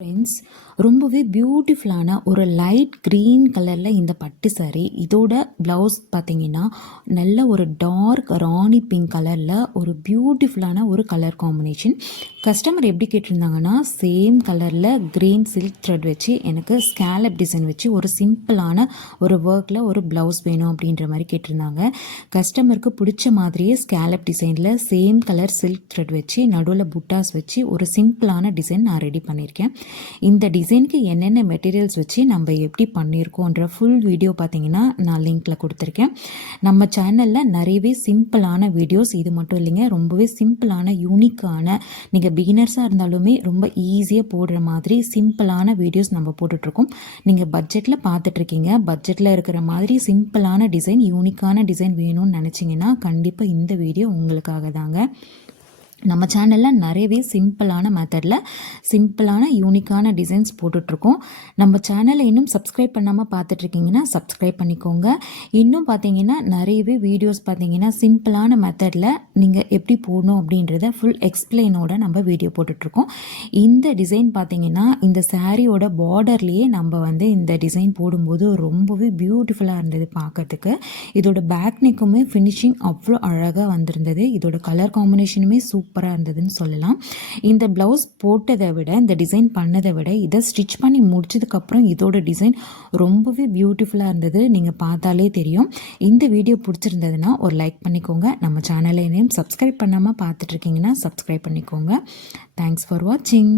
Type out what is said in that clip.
Friends, ரொம்பவே பியூட்டிஃபுல்லான ஒரு லைட் க்ரீன் கலரில் இந்த பட்டு சாரீ. இதோட ப்ளவுஸ் பார்த்தீங்கன்னா நல்ல ஒரு டார்க் ராணி பிங்க் கலரில் ஒரு பியூட்டிஃபுல்லான ஒரு கலர் காம்பினேஷன். கஸ்டமர் எப்படி கேட்டிருந்தாங்கன்னா, சேம் கலரில் க்ரீன் சில்க் த்ரெட் வச்சு எனக்கு ஸ்கேலப் டிசைன் வச்சு ஒரு சிம்பிளான ஒரு ஒர்க்கில் ஒரு ப்ளவுஸ் வேணும் அப்படின்ற மாதிரி கேட்டிருந்தாங்க. கஸ்டமருக்கு பிடிச்ச மாதிரியே ஸ்கேலப் டிசைனில் சேம் கலர் சில்க் த்ரெட் வச்சு நடுவில் புட்டாஸ் வச்சு ஒரு சிம்பிளான டிசைன் நான் ரெடி பண்ணியிருக்கேன். இந்த டிசைனுக்கு என்னென்ன மெட்டீரியல்ஸ் வச்சு நம்ம எப்படி பண்ணியிருக்கோன்ற ஃபுல் வீடியோ பார்த்தீங்கன்னா நான் லிங்க்கில் கொடுத்துருக்கேன். நம்ம சேனலில் நிறையவே சிம்பிளான வீடியோஸ், இது மட்டும் இல்லைங்க, ரொம்பவே சிம்பிளான யூனிக்கான, நீங்கள் பிகினர்ஸாக இருந்தாலுமே ரொம்ப ஈஸியாக போடுற மாதிரி சிம்பிளான வீடியோஸ் நம்ம போட்டுட்ருக்கோம். நீங்கள் பட்ஜெட்டில் பார்த்துட்ருக்கீங்க, பட்ஜெட்டில் இருக்கிற மாதிரி சிம்பிளான டிசைன், யூனிக்கான டிசைன் வேணும்னு நினச்சிங்கன்னா கண்டிப்பாக இந்த வீடியோ உங்களுக்காக தாங்க. நம்ம சேனலில் நிறையவே சிம்பிளான மெத்தடில் சிம்பிளான யூனிக்கான டிசைன்ஸ் போட்டுட்ருக்கோம். நம்ம சேனலை இன்னும் சப்ஸ்கிரைப் பண்ணாமல் பார்த்துட்ருக்கீங்கன்னா சப்ஸ்கிரைப் பண்ணிக்கோங்க. இன்னும் பார்த்தீங்கன்னா நிறையவே வீடியோஸ் பார்த்தீங்கன்னா சிம்பிளான மெத்தடில் நீங்கள் எப்படி போடணும் அப்படின்றத ஃபுல் எக்ஸ்பிளைனோட நம்ம வீடியோ போட்டுட்ருக்கோம். இந்த டிசைன் பார்த்தீங்கன்னா இந்த சாரியோட பார்டர்லேயே நம்ம இந்த டிசைன் போடும்போது ரொம்பவே பியூட்டிஃபுல்லாக இருந்தது பார்க்கறதுக்கு. இதோட பேக் நெக்குமே ஃபினிஷிங் அவ்வளோ அழகாக வந்திருந்தது. இதோட கலர் காம்பினேஷனுமே சூப்பராக இருந்ததுன்னு சொல்லலாம். இந்த ப்ளவுஸ் போட்டதை விட, இந்த டிசைன் பண்ணதை விட, இதை ஸ்டிச் பண்ணி முடிச்சதுக்கப்புறம் இதோட டிசைன் ரொம்பவே பியூட்டிஃபுல்லாக இருந்தது. நீங்கள் பார்த்தாலே தெரியும். இந்த வீடியோ பிடிச்சிருந்ததுன்னா ஒரு லைக் பண்ணிக்கோங்க. நம்ம சேனலை சப்ஸ்கிரைப் பண்ணாமல் பார்த்துட்ருக்கீங்கன்னா சப்ஸ்கிரைப் பண்ணிக்கோங்க. தேங்க்ஸ் ஃபார் வாட்சிங்.